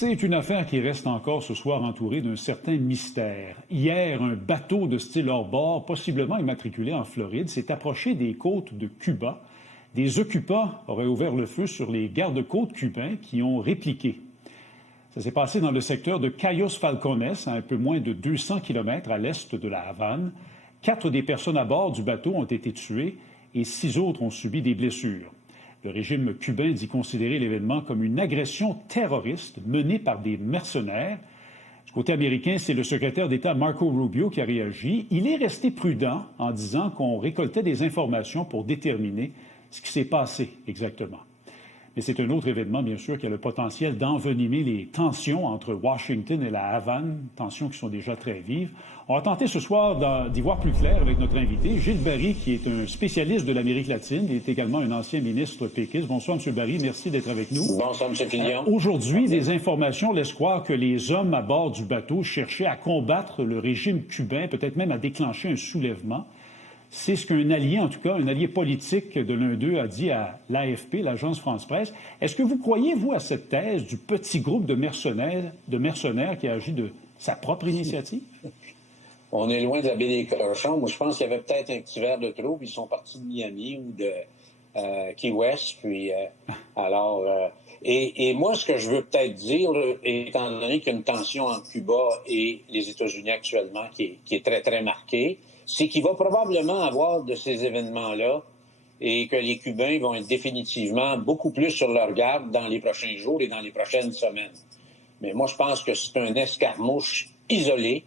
C'est une affaire qui reste encore ce soir entourée d'un certain mystère. Hier, un bateau de style hors-bord, possiblement immatriculé en Floride, s'est approché des côtes de Cuba. Des occupants auraient ouvert le feu sur les gardes-côtes cubains qui ont répliqué. Ça s'est passé dans le secteur de Cayos Falcones, à un peu moins de 200 km à l'est de la Havane. 4 des personnes à bord du bateau ont été tuées et 6 autres ont subi des blessures. Le régime cubain dit considérer l'événement comme une agression terroriste menée par des mercenaires. Du côté américain, c'est le secrétaire d'État Marco Rubio qui a réagi. Il est resté prudent en disant qu'on récoltait des informations pour déterminer ce qui s'est passé exactement. Mais c'est un autre événement, bien sûr, qui a le potentiel d'envenimer les tensions entre Washington et la Havane, tensions qui sont déjà très vives. On va tenter ce soir d'y voir plus clair avec notre invité, Gilles Barry, qui est un spécialiste de l'Amérique latine. Il est également un ancien ministre péquiste. Bonsoir, M. Barry. Merci d'être avec nous. Bonsoir, M. Fillon. Aujourd'hui, des informations laissent croire que les hommes à bord du bateau cherchaient à combattre le régime cubain, peut-être même à déclencher un soulèvement. C'est ce qu'un allié, en tout cas, un allié politique de l'un d'eux a dit à l'AFP, l'agence France-Presse. Est-ce que vous croyez, vous, à cette thèse du petit groupe de mercenaires qui a agi de sa propre initiative? On est loin de la baie des Cochons. Moi, je pense qu'il y avait peut-être un petit verre de trop, puis ils sont partis de Miami ou de Key West. Puis, et moi, ce que je veux peut-être dire, étant donné qu'il y a une tension entre Cuba et les États-Unis actuellement qui est très, très marquée, c'est qu'il va probablement avoir de ces événements-là et que les Cubains vont être définitivement beaucoup plus sur leur garde dans les prochains jours et dans les prochaines semaines. Mais moi, je pense que c'est un escarmouche isolé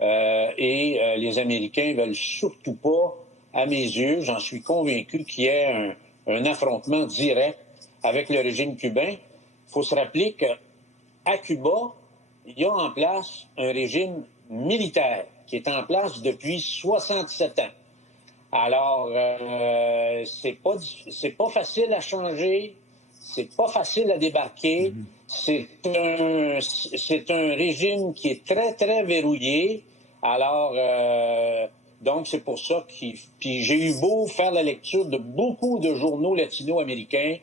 et les Américains veulent surtout pas, à mes yeux, j'en suis convaincu, qu'il y ait un affrontement direct avec le régime cubain. Il faut se rappeler qu'à Cuba, il y a en place un régime militaire qui est en place depuis 67 ans. Alors, c'est pas facile à changer, c'est pas facile à débarquer. C'est un régime qui est très, très verrouillé. Alors, donc, c'est pour ça puis j'ai eu beau faire la lecture de beaucoup de journaux latino-américains,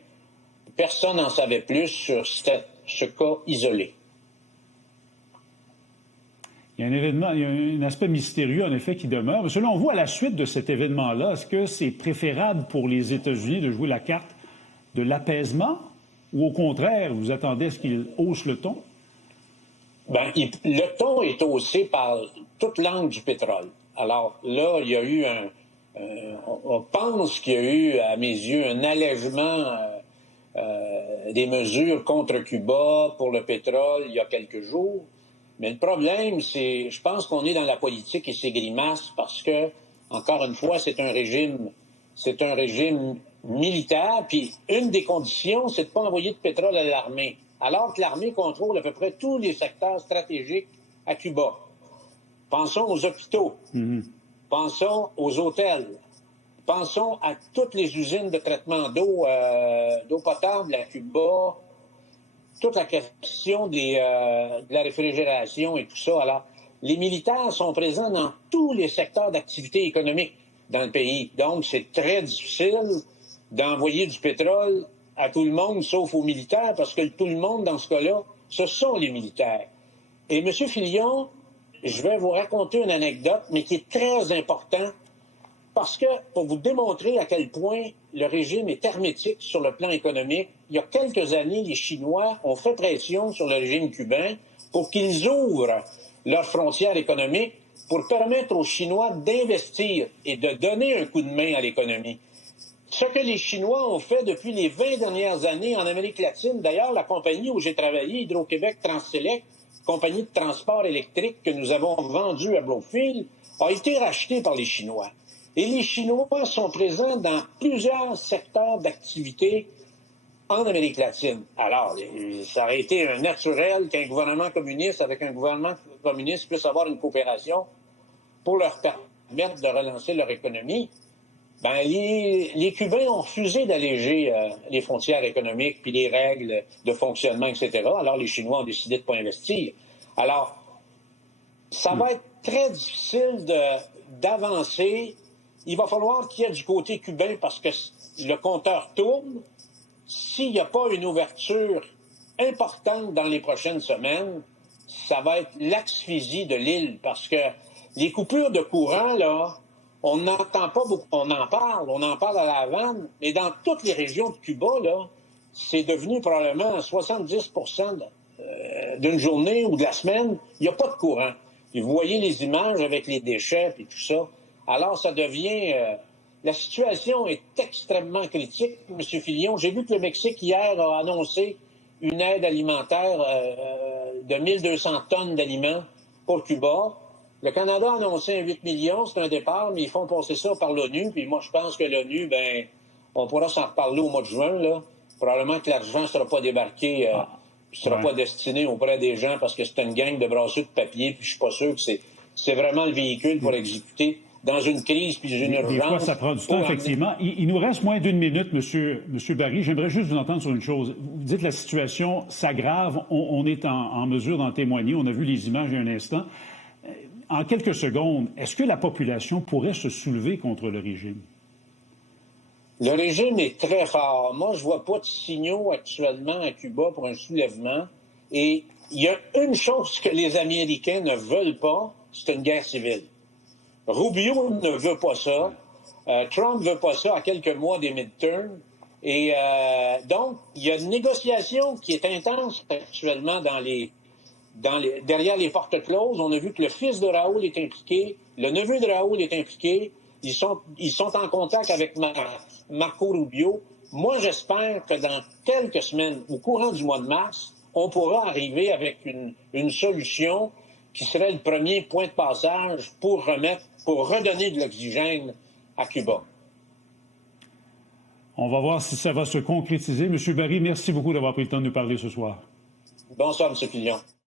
personne n'en savait plus sur ce cas isolé. Il y a un aspect mystérieux, en effet, qui demeure. Mais selon vous, à la suite de cet événement-là, est-ce que c'est préférable pour les États-Unis de jouer la carte de l'apaisement ou, au contraire, vous attendez à ce qu'ils haussent le ton? Bien, le ton est haussé par toute l'angle du pétrole. Alors là, il y a eu on pense qu'il y a eu, à mes yeux, un allègement des mesures contre Cuba pour le pétrole il y a quelques jours. Mais le problème, je pense qu'on est dans la politique et ses grimaces parce que, encore une fois, c'est un régime militaire. Puis une des conditions, c'est de ne pas envoyer de pétrole à l'armée. Alors que l'armée contrôle à peu près tous les secteurs stratégiques à Cuba. Pensons aux hôpitaux. Pensons aux hôtels. Pensons à toutes les usines de traitement d'eau potable à Cuba. Toute la question de la réfrigération et tout ça. Alors, les militaires sont présents dans tous les secteurs d'activité économique dans le pays. Donc, c'est très difficile d'envoyer du pétrole à tout le monde, sauf aux militaires, parce que tout le monde, dans ce cas-là, ce sont les militaires. Et M. Fillon, je vais vous raconter une anecdote, mais qui est très importante, parce que, pour vous démontrer à quel point le régime est hermétique sur le plan économique, il y a quelques années, les Chinois ont fait pression sur le régime cubain pour qu'ils ouvrent leurs frontières économiques pour permettre aux Chinois d'investir et de donner un coup de main à l'économie. Ce que les Chinois ont fait depuis les 20 dernières années en Amérique latine, d'ailleurs, la compagnie où j'ai travaillé, Hydro-Québec Transelec, compagnie de transport électrique que nous avons vendue à Brookfield, a été rachetée par les Chinois. Et les Chinois sont présents dans plusieurs secteurs d'activité en Amérique latine. Alors, ça aurait été naturel qu'un gouvernement communiste avec un gouvernement communiste puisse avoir une coopération pour leur permettre de relancer leur économie. Ben, les Cubains ont refusé d'alléger les frontières économiques puis les règles de fonctionnement, etc. Alors, les Chinois ont décidé de ne pas investir. Alors, ça va être très difficile d'avancer. Il va falloir qu'il y ait du côté cubain parce que le compteur tourne. S'il n'y a pas une ouverture importante dans les prochaines semaines, ça va être l'asphyxie de l'île, parce que les coupures de courant, là, on n'entend pas beaucoup, on en parle à La Havane, mais dans toutes les régions de Cuba, là, c'est devenu probablement 70 d'une journée ou de la semaine, il n'y a pas de courant. Puis vous voyez les images avec les déchets et tout ça. Alors, ça devient... la situation est extrêmement critique, M. Filion. J'ai vu que le Mexique, hier, a annoncé une aide alimentaire de 1200 tonnes d'aliments pour Cuba. Le Canada a annoncé un 8 millions, c'est un départ, mais ils font passer ça par l'ONU. Puis moi, je pense que l'ONU, ben, on pourra s'en reparler au mois de juin, là. Probablement que l'argent ne sera pas débarqué, ne sera pas destiné auprès des gens parce que c'est une gang de brasseux de papier, puis je suis pas sûr que c'est vraiment le véhicule pour exécuter dans une crise puis une urgence. Des fois, ça prend du temps, effectivement. Il nous reste moins d'une minute, Monsieur Barry. J'aimerais juste vous entendre sur une chose. Vous dites que la situation s'aggrave. On est en mesure d'en témoigner. On a vu les images il y a un instant. En quelques secondes, est-ce que la population pourrait se soulever contre le régime? Le régime est très fort. Moi, je vois pas de signaux actuellement à Cuba pour un soulèvement. Et il y a une chose que les Américains ne veulent pas, c'est une guerre civile. Rubio ne veut pas ça. Trump ne veut pas ça à quelques mois des midterms. Et donc, il y a une négociation qui est intense actuellement derrière les portes closes. On a vu que le fils de Raoul est impliqué, le neveu de Raoul est impliqué. Ils sont en contact avec Marco Rubio. Moi, j'espère que dans quelques semaines, au courant du mois de mars, on pourra arriver avec une solution qui serait le premier point de passage pour redonner de l'oxygène à Cuba. On va voir si ça va se concrétiser. M. Barry, merci beaucoup d'avoir pris le temps de nous parler ce soir. Bonsoir, M. Fillon.